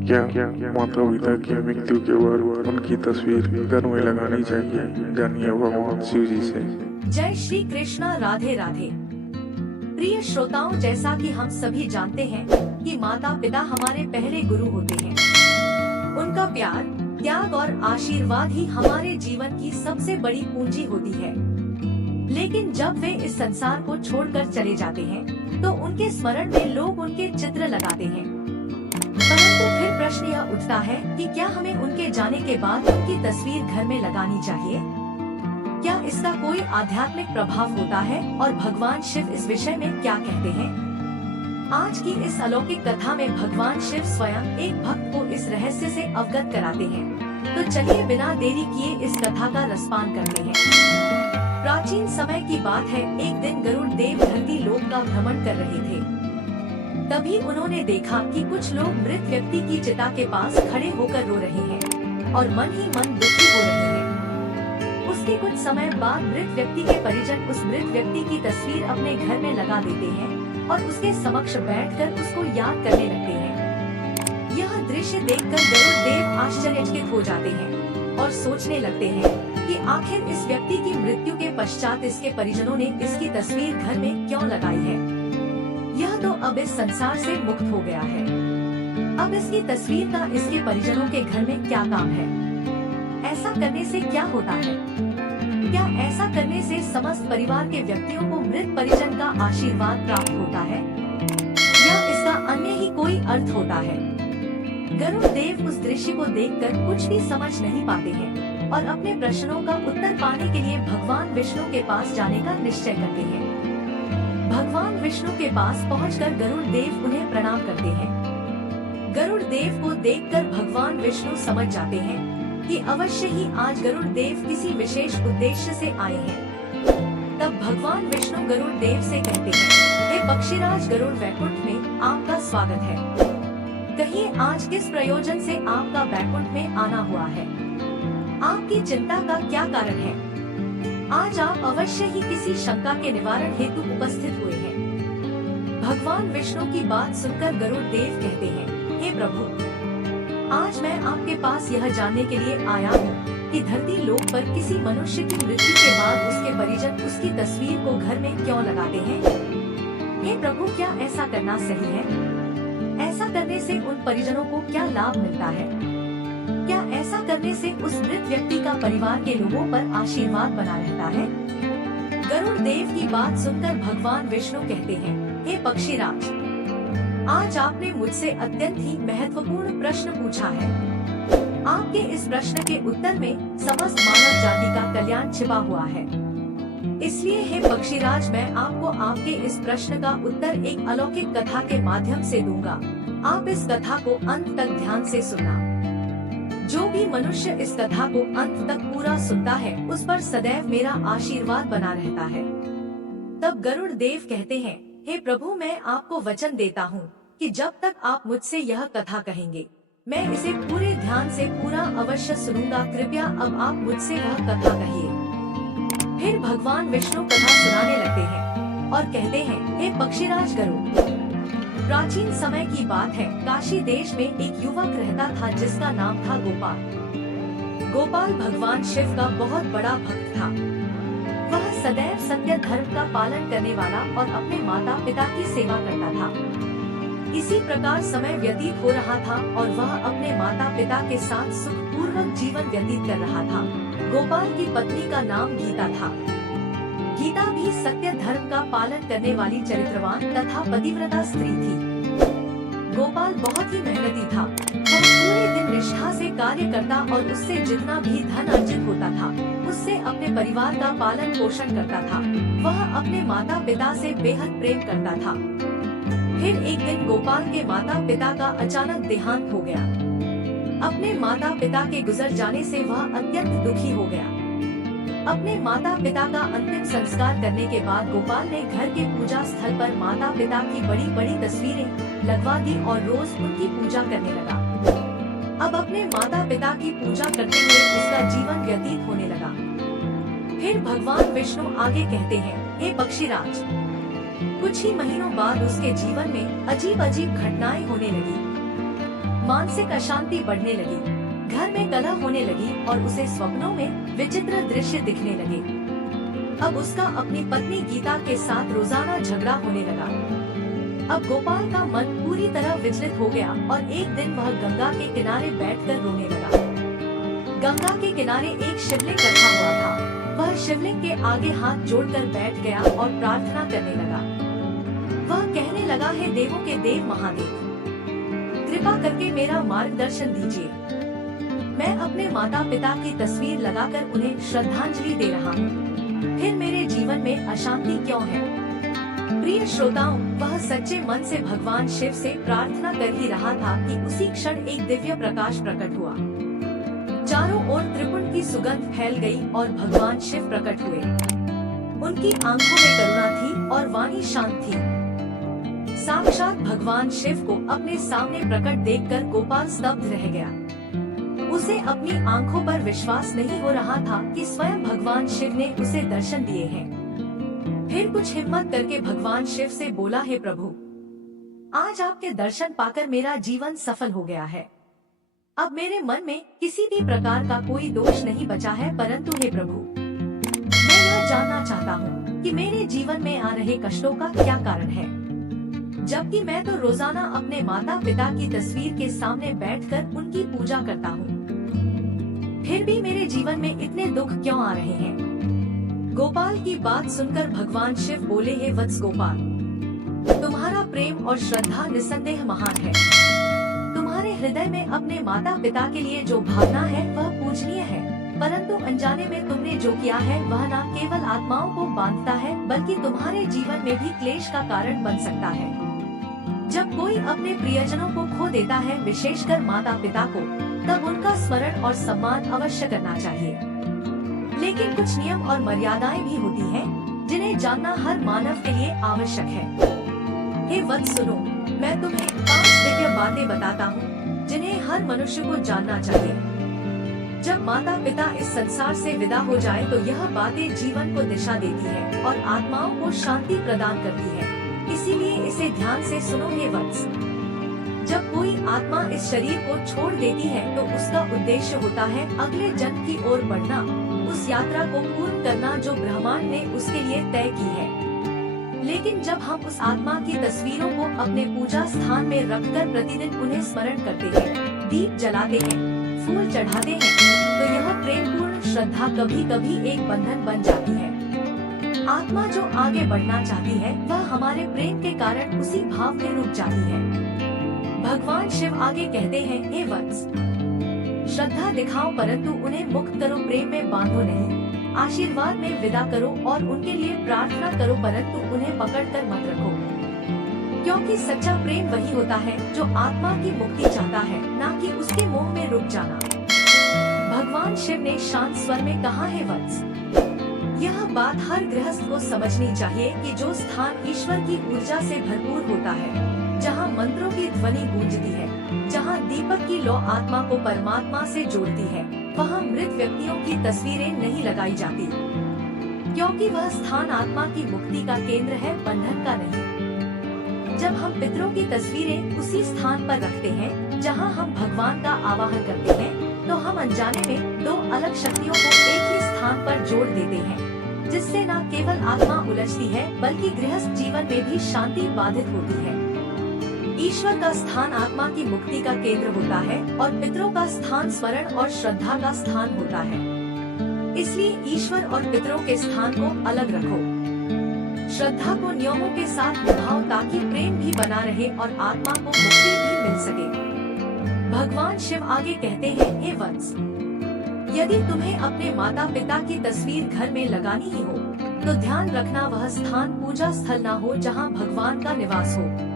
क्या माता पिता की मृत्यु के बाद उनकी तस्वीर घर में लगानी चाहिए? जानिए भगवान शिव जी से। जय श्री कृष्णा, राधे राधे। प्रिय श्रोताओं, जैसा कि हम सभी जानते हैं कि माता पिता हमारे पहले गुरु होते हैं। उनका प्यार, त्याग और आशीर्वाद ही हमारे जीवन की सबसे बड़ी पूंजी होती है। लेकिन जब वे इस संसार को छोड़कर चले जाते हैं तो उनके स्मरण में लोग उनके चित्र लगाते हैं। परंतु फिर प्रश्न यह उठता है कि क्या हमें उनके जाने के बाद उनकी तस्वीर घर में लगानी चाहिए? क्या इसका कोई आध्यात्मिक प्रभाव होता है और भगवान शिव इस विषय में क्या कहते हैं? आज की इस अलौकिक कथा में भगवान शिव स्वयं एक भक्त को इस रहस्य से अवगत कराते हैं। तो चलिए बिना देरी किए इस कथा का रसपान करते हैं। प्राचीन समय की बात है, एक दिन गरुड़ देव धरती लोक का भ्रमण कर रहे थे। तभी उन्होंने देखा कि कुछ लोग मृत व्यक्ति की चिता के पास खड़े होकर रो रहे हैं और मन ही मन दुखी हो रहे हैं। उसके कुछ समय बाद मृत व्यक्ति के परिजन उस मृत व्यक्ति की तस्वीर अपने घर में लगा देते हैं और उसके समक्ष बैठकर उसको याद करने लगते हैं। यह दृश्य देखकर गरुड़ देव आश्चर्यचकित हो जाते हैं और सोचने लगते हैं कि आखिर इस व्यक्ति की मृत्यु के पश्चात इसके परिजनों ने इसकी तस्वीर घर में क्यों लगाई है। यह तो अब इस संसार से मुक्त हो गया है, अब इसकी तस्वीर का इसके परिजनों के घर में क्या काम है? ऐसा करने से क्या होता है? क्या ऐसा करने से समस्त परिवार के व्यक्तियों को मृत परिजन का आशीर्वाद प्राप्त होता है या इसका अन्य ही कोई अर्थ होता है? गरुड़ देव उस दृश्य को देखकर कुछ भी समझ नहीं पाते हैं और अपने प्रश्नों का उत्तर पाने के लिए भगवान विष्णु के पास जाने का निश्चय करते हैं। भगवान विष्णु के पास पहुंचकर गरुड़ देव उन्हें प्रणाम करते हैं। गरुड़ देव को देखकर भगवान विष्णु समझ जाते हैं कि अवश्य ही आज गरुड़ देव किसी विशेष उद्देश्य से आए हैं। तब भगवान विष्णु गरुड़ देव से कहते हैं, हे पक्षीराज गरुड़, वैकुंठ में आपका स्वागत है। कहिए आज किस प्रयोजन से आपका वैकुंठ में आना हुआ है? आपकी चिंता का क्या कारण है? आज आप अवश्य ही किसी शंका के निवारण हेतु उपस्थित हुए हैं। भगवान विष्णु की बात सुनकर गरुड़ देव कहते हैं, हे प्रभु, आज मैं आपके पास यह जानने के लिए आया हूँ कि धरती लोक पर किसी मनुष्य की मृत्यु के बाद उसके परिजन उसकी तस्वीर को घर में क्यों लगाते हैं? हे प्रभु, क्या ऐसा करना सही है? ऐसा करने से उन परिजनों को क्या लाभ मिलता है? क्या ऐसा करने से उस मृत व्यक्ति का परिवार के लोगों पर आशीर्वाद बना रहता है? गरुड़ देव की बात सुनकर भगवान विष्णु कहते हैं, हे पक्षीराज, आज आपने मुझसे अत्यंत ही महत्वपूर्ण प्रश्न पूछा है। आपके इस प्रश्न के उत्तर में समस्त मानव जाति का कल्याण छिपा हुआ है। इसलिए हे पक्षीराज, मैं आपको आपके इस प्रश्न का उत्तर एक अलौकिक कथा के माध्यम से दूंगा। आप इस कथा को अंत तक ध्यान से सुनना। जो भी मनुष्य इस कथा को अंत तक पूरा सुनता है उस पर सदैव मेरा आशीर्वाद बना रहता है। तब गरुड़ देव कहते हैं, हे प्रभु, मैं आपको वचन देता हूँ कि जब तक आप मुझसे यह कथा कहेंगे मैं इसे पूरे ध्यान से पूरा अवश्य सुनूंगा। कृपया अब आप मुझसे वह कथा कहिए। फिर भगवान विष्णु कथा सुनाने लगते हैं और कहते हैं, हे पक्षीराज गरुड़, प्राचीन समय की बात है, काशी देश में एक युवक रहता था जिसका नाम था गोपाल। गोपाल भगवान शिव का बहुत बड़ा भक्त था। वह सदैव सत्य धर्म का पालन करने वाला और अपने माता पिता की सेवा करता था। इसी प्रकार समय व्यतीत हो रहा था और वह अपने माता पिता के साथ सुखपूर्वक जीवन व्यतीत कर रहा था। गोपाल की पत्नी का नाम गीता था। गीता भी सत्य धर्म का पालन करने वाली चरित्रवान तथा पतिव्रता स्त्री थी। गोपाल बहुत ही मेहनती था। वह पूरे दिन निष्ठा से कार्य करता और उससे जितना भी धन अर्जित होता था उससे अपने परिवार का पालन पोषण करता था। वह अपने माता पिता से बेहद प्रेम करता था। फिर एक दिन गोपाल के माता पिता का अचानक देहांत हो गया। अपने माता पिता के गुजर जाने से वह अत्यंत दुखी हो गया। अपने माता पिता का अंतिम संस्कार करने के बाद गोपाल ने घर के पूजा स्थल पर माता पिता की बड़ी बड़ी तस्वीरें लगवा दी और रोज उनकी पूजा करने लगा। अब अपने माता पिता की पूजा करते हुए उसका जीवन व्यतीत होने लगा। फिर भगवान विष्णु आगे कहते हैं, हे पक्षीराज, कुछ ही महीनों बाद उसके जीवन में अजीब अजीब घटनाएं होने लगी। मानसिक अशांति बढ़ने लगी, घर में कलह होने लगी और उसे स्वप्नों में विचित्र दृश्य दिखने लगे। अब उसका अपनी पत्नी गीता के साथ रोजाना झगड़ा होने लगा। अब गोपाल का मन पूरी तरह विचलित हो गया और एक दिन वह गंगा के किनारे बैठकर रोने लगा। गंगा के किनारे एक शिवलिंग रखा हुआ था। वह शिवलिंग के आगे हाथ जोड़कर बैठ गया और प्रार्थना करने लगा। वह कहने लगा, हे देवों के देव महादेव, कृपा करके मेरा मार्गदर्शन दीजिए। मैं अपने माता पिता की तस्वीर लगाकर उन्हें श्रद्धांजलि दे रहा हूँ। फिर मेरे जीवन में अशांति क्यों है? प्रिय श्रोताओं, वह सच्चे मन से भगवान शिव से प्रार्थना कर ही रहा था कि उसी क्षण एक दिव्य प्रकाश प्रकट हुआ। चारों ओर त्रिपुट की सुगंध फैल गई और भगवान शिव प्रकट हुए। उनकी आंखों में करुणा थी और वाणी शांत थी। साक्षात भगवान शिव को अपने सामने प्रकट देखकर गोपाल स्तब्ध रह गया। उसे अपनी आंखों पर विश्वास नहीं हो रहा था कि स्वयं भगवान शिव ने उसे दर्शन दिए हैं। फिर कुछ हिम्मत करके भगवान शिव से बोला, हे प्रभु, आज आपके दर्शन पाकर मेरा जीवन सफल हो गया है। अब मेरे मन में किसी भी प्रकार का कोई दोष नहीं बचा है, परंतु हे प्रभु, मैं यह जानना चाहता हूँ कि मेरे जीवन में आ रहे कष्टों का क्या कारण है, जबकि मैं तो रोजाना अपने माता पिता की तस्वीर के सामने बैठकर उनकी पूजा करता हूँ। फिर भी मेरे जीवन में इतने दुख क्यों आ रहे हैं? गोपाल की बात सुनकर भगवान शिव बोले, हे वत्स गोपाल, तुम्हारा प्रेम और श्रद्धा निस्संदेह महान है। तुम्हारे हृदय में अपने माता पिता के लिए जो भावना है वह पूजनीय है, परंतु अनजाने में तुमने जो किया है वह न केवल आत्माओं को बांधता है बल्कि तुम्हारे जीवन में भी क्लेश का कारण बन सकता है। जब कोई अपने प्रियजनों को खो देता है, विशेषकर माता पिता को, तब उनका स्मरण और सम्मान अवश्य करना चाहिए। लेकिन कुछ नियम और मर्यादाएं भी होती हैं, जिन्हें जानना हर मानव के लिए आवश्यक है। हे वत्स सुनो, मैं तुम्हें 5 दिव्य बातें बताता हूँ जिन्हें हर मनुष्य को जानना चाहिए। जब माता पिता इस संसार से विदा हो जाए तो यह बातें जीवन को दिशा देती है और आत्माओं को शांति प्रदान करती है, इसीलिए इसे ध्यान से सुनो हे वत्स। जब कोई आत्मा इस शरीर को छोड़ देती है तो उसका उद्देश्य होता है अगले जन्म की ओर बढ़ना, उस यात्रा को पूर्ण करना जो ब्रह्मांड ने उसके लिए तय की है। लेकिन जब हम उस आत्मा की तस्वीरों को अपने पूजा स्थान में रखकर प्रतिदिन उन्हें स्मरण करते हैं, दीप जलाते हैं, फूल चढ़ाते हैं, तो यह प्रेमपूर्ण श्रद्धा कभी कभी एक बंधन बन जाती है। आत्मा जो आगे बढ़ना चाहती है वह हमारे प्रेम के कारण उसी भाव में रुक जाती है। भगवान शिव आगे कहते हैं, हे वत्स, श्रद्धा दिखाओ परंतु उन्हें मुक्त करो, प्रेम में बांधो नहीं। आशीर्वाद में विदा करो और उनके लिए प्रार्थना करो, परंतु उन्हें पकड़कर मत रखो, क्योंकि सच्चा प्रेम वही होता है जो आत्मा की मुक्ति चाहता है, न कि उसके मोह में रुक जाना। भगवान शिव ने शांत स्वर में कहा, हे वत्स, यह बात हर गृहस्थ को समझनी चाहिए कि जो स्थान ईश्वर की ऊर्जा से भरपूर होता है, जहाँ मंत्रों की ध्वनि गूंजती है, जहाँ दीपक की लौ आत्मा को परमात्मा से जोड़ती है, वहाँ मृत व्यक्तियों की तस्वीरें नहीं लगाई जाती, क्योंकि वह स्थान आत्मा की मुक्ति का केंद्र है, बंधन का नहीं। जब हम पितरों की तस्वीरें उसी स्थान पर रखते हैं जहाँ हम भगवान का आवाहन करते हैं, तो हम अनजाने में 2 अलग शक्तियों को एक ही स्थान पर जोड़ देते हैं, जिससे न केवल आत्मा उलझती है बल्कि गृहस्थ जीवन में भी शांति बाधित होती है। ईश्वर का स्थान आत्मा की मुक्ति का केंद्र होता है और पितरों का स्थान स्मरण और श्रद्धा का स्थान होता है। इसलिए ईश्वर और पितरों के स्थान को अलग रखो। श्रद्धा को नियमों के साथ निभाओ ताकि प्रेम भी बना रहे और आत्मा को मुक्ति भी मिल सके। भगवान शिव आगे कहते हैं, हे वत्स, यदि तुम्हें अपने माता पिता की तस्वीर घर में लगानी ही हो तो ध्यान रखना वह स्थान पूजा स्थल न हो जहाँ भगवान का निवास हो।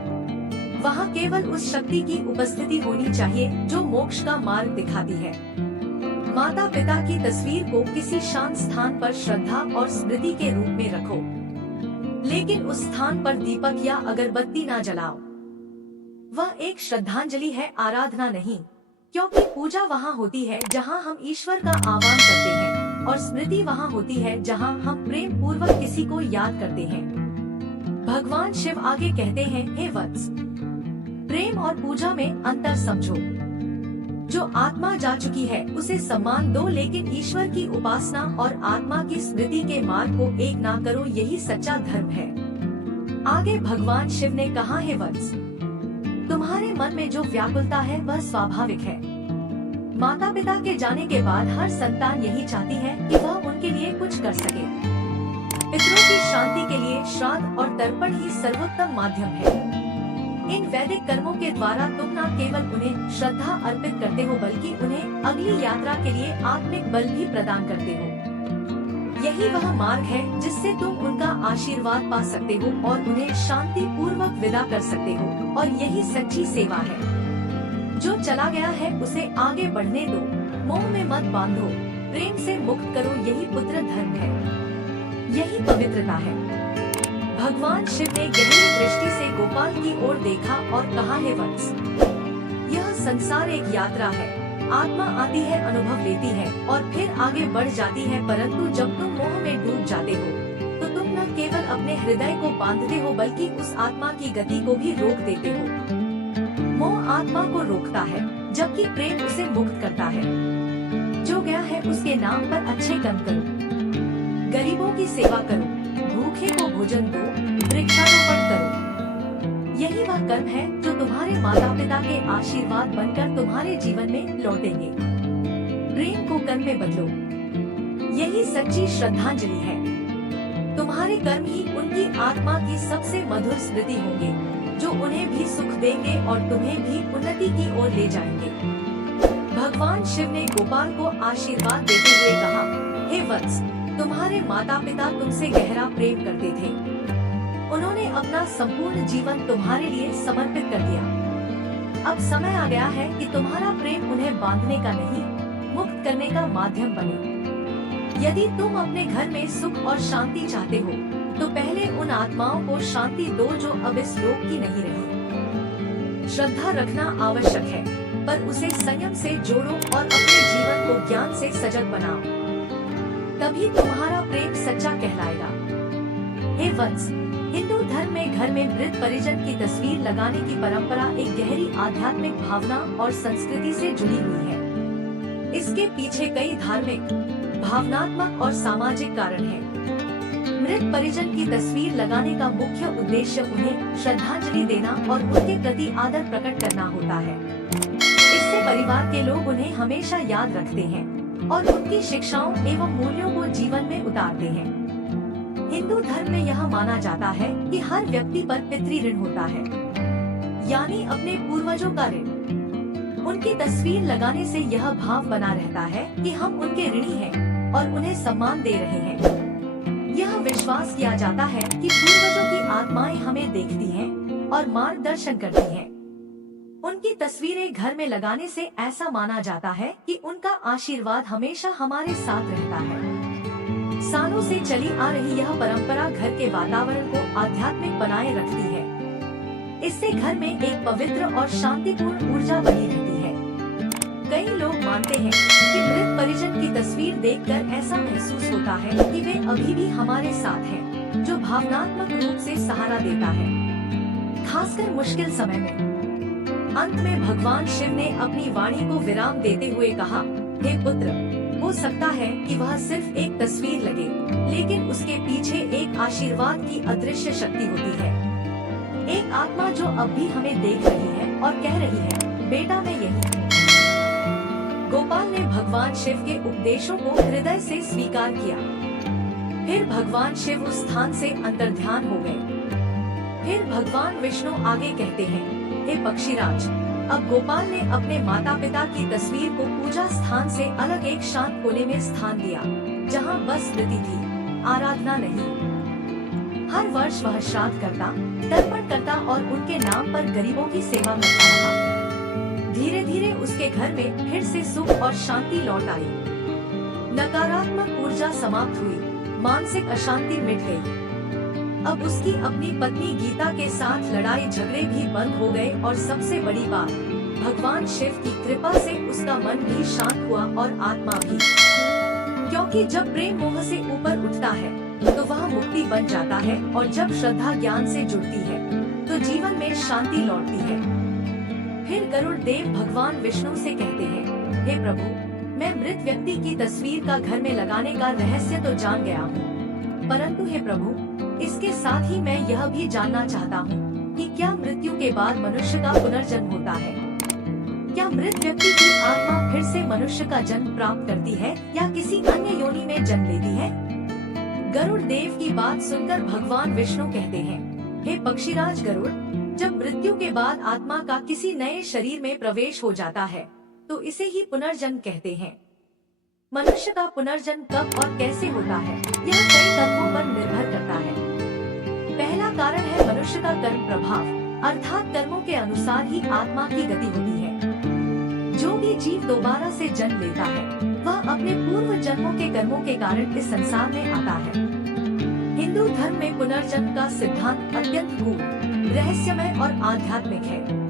वहाँ केवल उस शक्ति की उपस्थिति होनी चाहिए जो मोक्ष का मार्ग दिखाती है। माता पिता की तस्वीर को किसी शांत स्थान पर श्रद्धा और स्मृति के रूप में रखो, लेकिन उस स्थान पर दीपक या अगरबत्ती न जलाओ। वह एक श्रद्धांजलि है, आराधना नहीं, क्योंकि पूजा वहाँ होती है जहाँ हम ईश्वर का आह्वान करते हैं और स्मृति वहाँ होती है जहाँ हम प्रेम पूर्वक किसी को याद करते हैं। भगवान शिव आगे कहते हैं, हे वत्स, प्रेम और पूजा में अंतर समझो। जो आत्मा जा चुकी है उसे सम्मान दो, लेकिन ईश्वर की उपासना और आत्मा की स्मृति के मार्ग को एक ना करो, यही सच्चा धर्म है। आगे भगवान शिव ने कहा, हे वत्स, तुम्हारे मन में जो व्याकुलता है वह स्वाभाविक है। माता पिता के जाने के बाद हर संतान यही चाहती है कि वह उनके लिए कुछ कर सके। पितरों की शांति के लिए श्राद्ध और तर्पण ही सर्वोत्तम माध्यम है। इन वैदिक कर्मों के द्वारा तुम न केवल उन्हें श्रद्धा अर्पित करते हो, बल्कि उन्हें अगली यात्रा के लिए आत्मिक बल भी प्रदान करते हो। यही वह मार्ग है जिससे तुम उनका आशीर्वाद पा सकते हो और उन्हें शांति पूर्वक विदा कर सकते हो, और यही सच्ची सेवा है। जो चला गया है उसे आगे बढ़ने दो, मोह में मत बांधो, प्रेम से मुक्त करो, यही पुत्र धर्म है, यही पवित्रता है। भगवान शिव ने गहरी दृष्टि से गोपाल की ओर देखा और कहा, हे वत्स, यह संसार एक यात्रा है। आत्मा आती है, अनुभव लेती है और फिर आगे बढ़ जाती है, परंतु जब तुम मोह में डूब जाते हो तो तुम न केवल अपने हृदय को बांधते हो बल्कि उस आत्मा की गति को भी रोक देते हो। मोह आत्मा को रोकता है, जबकि प्रेम उसे मुक्त करता है। जो गया है उसके नाम पर अच्छे कर्म करो, गरीबों की सेवा करो, भूखे को भोजन दो, वृक्षारोपण करो। यही वह कर्म है जो तुम्हारे माता पिता के आशीर्वाद बनकर तुम्हारे जीवन में लौटेंगे। प्रेम को कर्म में बदलो, यही सच्ची श्रद्धांजलि है। तुम्हारे कर्म ही उनकी आत्मा की सबसे मधुर स्मृति होंगे, जो उन्हें भी सुख देंगे और तुम्हें भी उन्नति की ओर ले जाएंगे। भगवान शिव ने गोपाल को आशीर्वाद देते हुए कहा, हे वत्स, तुम्हारे माता पिता तुमसे गहरा प्रेम करते थे। उन्होंने अपना संपूर्ण जीवन तुम्हारे लिए समर्पित कर दिया। अब समय आ गया है कि तुम्हारा प्रेम उन्हें बांधने का नहीं, मुक्त करने का माध्यम बने। यदि तुम अपने घर में सुख और शांति चाहते हो तो पहले उन आत्माओं को शांति दो जो अब इस लोक की नहीं रही। श्रद्धा रखना आवश्यक है, पर उसे संयम से जोड़ो और अपने जीवन को ज्ञान से सजग बनाओ, तभी तुम्हारा प्रेम सच्चा कहलाएगा। हे वत्स, हिंदू धर्म में घर में मृत परिजन की तस्वीर लगाने की परंपरा एक गहरी आध्यात्मिक भावना और संस्कृति से जुड़ी हुई है। इसके पीछे कई धार्मिक, भावनात्मक और सामाजिक कारण हैं। मृत परिजन की तस्वीर लगाने का मुख्य उद्देश्य उन्हें श्रद्धांजलि देना और उनके प्रति आदर प्रकट करना होता है। इससे परिवार के लोग उन्हें हमेशा याद रखते हैं और उनकी शिक्षाओं एवं मूल्यों को जीवन में उतारते हैं। हिंदू धर्म में यह माना जाता है कि हर व्यक्ति पर पितृ ऋण होता है, यानी अपने पूर्वजों का ऋण। उनकी तस्वीर लगाने से यह भाव बना रहता है कि हम उनके ऋणी हैं और उन्हें सम्मान दे रहे हैं। यह विश्वास किया जाता है कि पूर्वजों की आत्माएं हमें देखती हैं और मार्गदर्शन करती हैं। उनकी तस्वीरें घर में लगाने से ऐसा माना जाता है कि उनका आशीर्वाद हमेशा हमारे साथ रहता है। सालों से चली आ रही यह परंपरा घर के वातावरण को आध्यात्मिक बनाए रखती है। इससे घर में एक पवित्र और शांतिपूर्ण ऊर्जा बनी रहती है। कई लोग मानते हैं कि मृत परिजन की तस्वीर देखकर ऐसा महसूस होता है कि वे अभी भी हमारे साथ हैं, जो भावनात्मक रूप से सहारा देता है, खासकर मुश्किल समय में। अंत में भगवान शिव ने अपनी वाणी को विराम देते हुए कहा, हे पुत्र, हो सकता है कि वह सिर्फ एक तस्वीर लगे, लेकिन उसके पीछे एक आशीर्वाद की अदृश्य शक्ति होती है। एक आत्मा जो अब भी हमें देख रही है और कह रही है, बेटा मैं यही हूँ। गोपाल ने भगवान शिव के उपदेशों को हृदय से स्वीकार किया। फिर भगवान शिव उस स्थान से अंतर्ध्यान हो गए। फिर भगवान विष्णु आगे कहते हैं, हे पक्षीराज, अब गोपाल ने अपने माता पिता की तस्वीर को पूजा स्थान से अलग एक शांत कोने में स्थान दिया, जहाँ बस स्मृति थी, आराधना नहीं। हर वर्ष वह श्राद्ध करता, तर्पण करता और उनके नाम पर गरीबों की सेवा करता रहा। धीरे धीरे उसके घर में फिर से सुख और शांति लौट आई। नकारात्मक ऊर्जा समाप्त हुई, मानसिक अशांति मिट गई। अब उसकी अपनी पत्नी गीता के साथ लड़ाई झगड़े भी बंद हो गए और सबसे बड़ी बात, भगवान शिव की कृपा से उसका मन भी शांत हुआ और आत्मा भी। क्योंकि जब प्रेम मोह से ऊपर उठता है तो वह मुक्ति बन जाता है, और जब श्रद्धा ज्ञान से जुड़ती है तो जीवन में शांति लौटती है। फिर गरुड़ देव भगवान विष्णु से कहते हैं, हे प्रभु, मैं मृत व्यक्ति की तस्वीर का घर में लगाने का रहस्य तो जान गया हूँ, परंतु हे प्रभु, इसके साथ ही मैं यह भी जानना चाहता हूँ कि क्या मृत्यु के बाद मनुष्य का पुनर्जन्म होता है? क्या मृत व्यक्ति की आत्मा फिर से मनुष्य का जन्म प्राप्त करती है या किसी अन्य योनि में जन्म लेती है? गरुड़ देव की बात सुनकर भगवान विष्णु कहते हैं, हे पक्षीराज गरुड़, जब मृत्यु के बाद आत्मा का किसी नए शरीर में प्रवेश हो जाता है तो इसे ही पुनर्जन्म कहते हैं। मनुष्य का पुनर्जन्म कब और कैसे होता है, यह कई तत्वों पर निर्भर करता है। पहला कारण है मनुष्य का कर्म प्रभाव, अर्थात कर्मों के अनुसार ही आत्मा की गति होती है। जो भी जीव दोबारा से जन्म लेता है वह अपने पूर्व जन्मों के कर्मों के कारण इस संसार में आता है। हिंदू धर्म में पुनर्जन्म का सिद्धांत अत्यंत गूढ़, रहस्यमय और आध्यात्मिक है।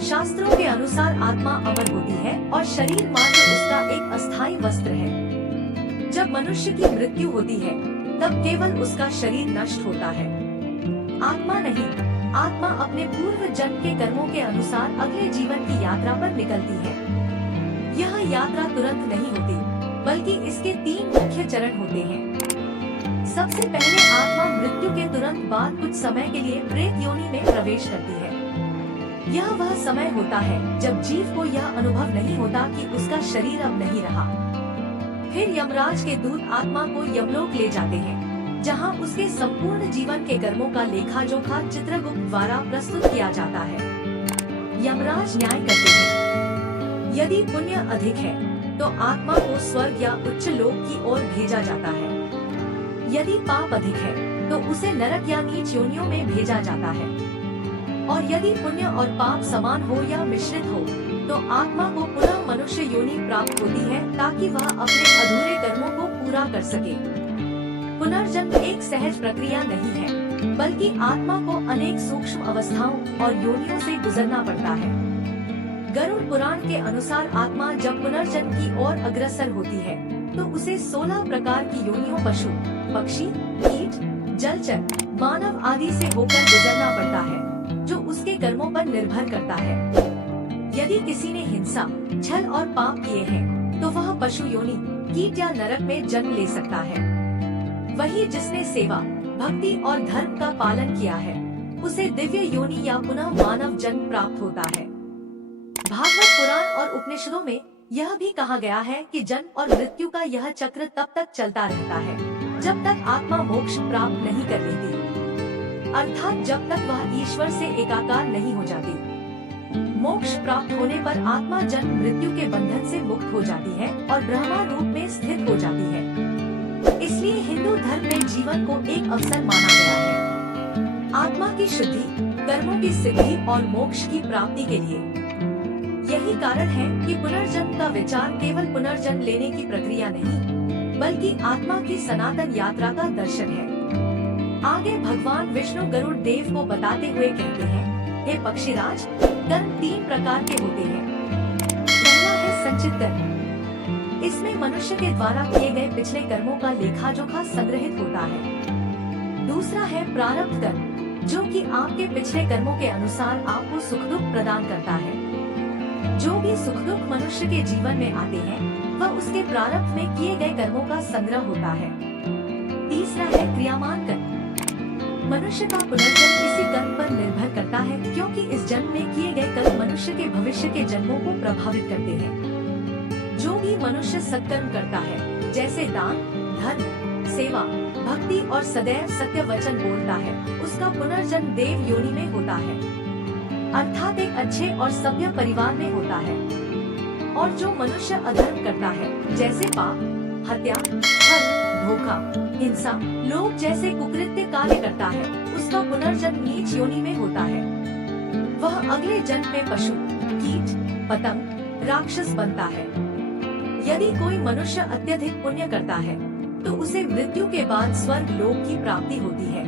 शास्त्रों के अनुसार आत्मा अमर होती है और शरीर मात्र उसका एक अस्थायी वस्त्र है। जब मनुष्य की मृत्यु होती है तब केवल उसका शरीर नष्ट होता है, आत्मा नहीं। आत्मा अपने पूर्व जन्म के कर्मों के अनुसार अगले जीवन की यात्रा पर निकलती है। यह यात्रा तुरंत नहीं होती, बल्कि इसके 3 मुख्य चरण होते हैं। सबसे पहले आत्मा मृत्यु के तुरंत बाद कुछ समय के लिए प्रेत योनि में प्रवेश करती है। यह वह समय होता है जब जीव को यह अनुभव नहीं होता कि उसका शरीर अब नहीं रहा। फिर यमराज के दूत आत्मा को यमलोक ले जाते हैं, जहां उसके संपूर्ण जीवन के कर्मों का लेखा जोखा चित्रगुप्त द्वारा प्रस्तुत किया जाता है। यमराज न्याय करते हैं। यदि पुण्य अधिक है तो आत्मा को स्वर्ग या उच्च लोक की ओर भेजा जाता है। यदि पाप अधिक है तो उसे नरक या नीच योनियों में भेजा जाता है। और यदि पुण्य और पाप समान हो या मिश्रित हो तो आत्मा को पुनः मनुष्य योनि प्राप्त होती है, ताकि वह अपने अधूरे कर्मों को पूरा कर सके। पुनर्जन्म एक सहज प्रक्रिया नहीं है, बल्कि आत्मा को अनेक सूक्ष्म अवस्थाओं और योनियों से गुजरना पड़ता है। गरुड़ पुराण के अनुसार आत्मा जब पुनर्जन्म की ओर अग्रसर होती है तो उसे 16 प्रकार की योनियों पशु, पक्षी, कीट, जलचर, मानव आदि से होकर गुजरना पड़ता है, जो उसके कर्मों पर निर्भर करता है। यदि किसी ने हिंसा, छल और पाप किए हैं, तो वह पशु योनि, कीट या नरक में जन्म ले सकता है। वही जिसने सेवा, भक्ति और धर्म का पालन किया है, उसे दिव्य योनि या पुनः मानव जन्म प्राप्त होता है। भागवत पुराण और उपनिषदों में यह भी कहा गया है कि जन्म और मृत्यु का यह चक्र तब तक चलता रहता है जब तक आत्मा मोक्ष प्राप्त नहीं कर लेती, अर्थात जब तक वह ईश्वर से एकाकार नहीं हो जाती। मोक्ष प्राप्त होने पर आत्मा जन्म मृत्यु के बंधन से मुक्त हो जाती है और ब्रह्मा रूप में स्थित हो जाती है। इसलिए हिंदू धर्म में जीवन को एक अवसर माना गया है, आत्मा की शुद्धि, कर्मों की सिद्धि और मोक्ष की प्राप्ति के लिए। यही कारण है कि पुनर्जन्म का विचार केवल पुनर्जन्म लेने की प्रक्रिया नहीं, बल्कि आत्मा की सनातन यात्रा का दर्शन है। आगे भगवान विष्णु गरुड़ देव को बताते हुए कहते हैं, हे पक्षीराज, कर्म 3 प्रकार के होते हैं। पहला है संचित कर्म। इसमें मनुष्य के द्वारा किए गए पिछले कर्मों का लेखा जोखा संग्रहित होता है। दूसरा है प्रारब्ध कर्म, जो कि आपके पिछले कर्मों के अनुसार आपको सुख दुख प्रदान करता है। जो भी सुख दुख मनुष्य के जीवन में आते हैं वह उसके प्रारब्ध में किए गए कर्मों का संग्रह होता है। तीसरा है क्रियामान कर्म। मनुष्य का पुनर्जन्म इसी कर्म पर निर्भर करता है, क्योंकि इस जन्म में किए गए कर्म मनुष्य के भविष्य के जन्मों को प्रभावित करते हैं। जो भी मनुष्य सत्कर्म करता है, जैसे दान, धर्म, सेवा, भक्ति और सदैव सत्य वचन बोलता है, उसका पुनर्जन्म देव योनि में होता है, अर्थात एक अच्छे और सभ्य परिवार में होता है। और जो मनुष्य अधर्म करता है, जैसे पाप, हत्या, छल, धोखा, हिंसा, लोभ जैसे कुकृत्य कार्य करता है, उसका पुनर्जन्म नीच योनि में होता है। वह अगले जन्म में पशु, कीट, पतंग, राक्षस बनता है। यदि कोई मनुष्य अत्यधिक पुण्य करता है तो उसे मृत्यु के बाद स्वर्ग लोक की प्राप्ति होती है,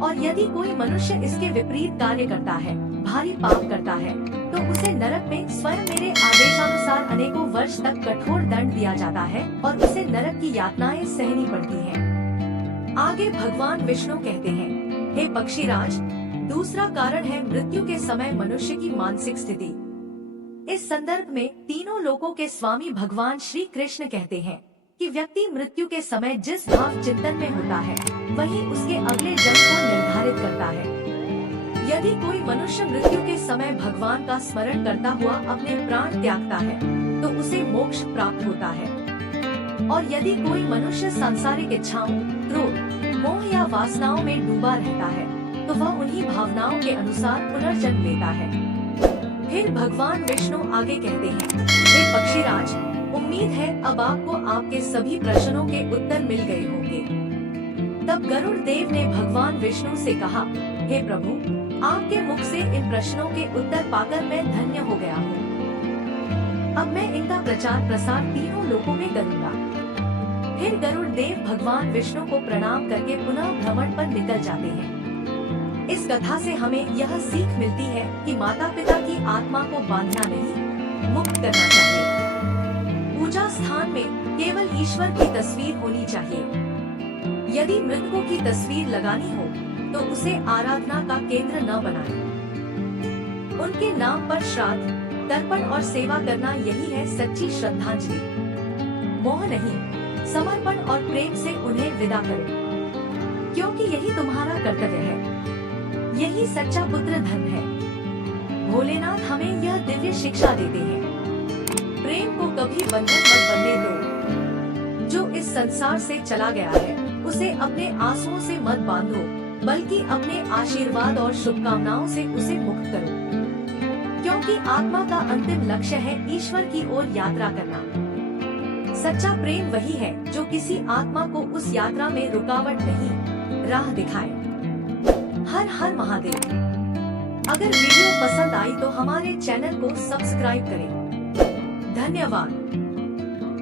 और यदि कोई मनुष्य इसके विपरीत कार्य करता है, भारी पाप करता है, तो उसे नरक में स्वयं मेरे आदेशानुसार अनेकों वर्ष तक कठोर दंड दिया जाता है और उसे नरक की यातनाएं सहनी पड़ती हैं। आगे भगवान विष्णु कहते हैं, हे पक्षीराज, दूसरा कारण है मृत्यु के समय मनुष्य की मानसिक स्थिति। इस संदर्भ में तीनों लोकों के स्वामी भगवान श्री कृष्ण कहते हैं कि व्यक्ति मृत्यु के समय जिस भाव चिंतन में होता है वही उसके अगले जन्म को निर्धारित करता है। यदि कोई मनुष्य मृत्यु के समय भगवान का स्मरण करता हुआ अपने प्राण त्यागता है तो उसे मोक्ष प्राप्त होता है, और यदि कोई मनुष्य सांसारिक इच्छाओं, क्रोध, मोह या वासनाओं में डूबा रहता है तो वह उन्हीं भावनाओं के अनुसार पुनर्जन्म लेता है। फिर भगवान विष्णु आगे कहते हैं, हे पक्षीराज, उम्मीद है अब आपको आपके सभी प्रश्नों के उत्तर मिल गए होंगे। तब गरुड़ देव ने भगवान विष्णु से कहा, हे प्रभु, आपके मुख से इन प्रश्नों के उत्तर पाकर मैं धन्य हो गया हूँ। अब मैं इनका प्रचार प्रसार तीनों लोकों में करूँगा। फिर गरुड़ देव भगवान विष्णु को प्रणाम करके पुनः भ्रमण पर निकल जाते हैं। इस कथा से हमें यह सीख मिलती है कि माता पिता की आत्मा को बांधना नहीं, मुक्त करना चाहिए। पूजा स्थान में केवल ईश्वर की तस्वीर होनी चाहिए। यदि मृतकों की तस्वीर लगानी हो तो उसे आराधना का केंद्र न बनाएं। उनके नाम पर श्राद्ध, तर्पण और सेवा करना यही है सच्ची श्रद्धांजलि। मोह नहीं, समर्पण और प्रेम से उन्हें विदा करो, क्योंकि यही तुम्हारा कर्तव्य है, यही सच्चा पुत्र धर्म है। भोलेनाथ हमें यह दिव्य शिक्षा देते हैं, प्रेम को कभी बंधन मत बनने दो। जो इस संसार से चला गया है उसे अपने आंसुओं से मत बांधो, बल्कि अपने आशीर्वाद और शुभकामनाओं से उसे मुक्त करो, क्योंकि आत्मा का अंतिम लक्ष्य है ईश्वर की ओर यात्रा करना। सच्चा प्रेम वही है जो किसी आत्मा को उस यात्रा में रुकावट नहीं, राह दिखाए। हर हर महादेव। अगर वीडियो पसंद आई तो हमारे चैनल को सब्सक्राइब करें। धन्यवाद।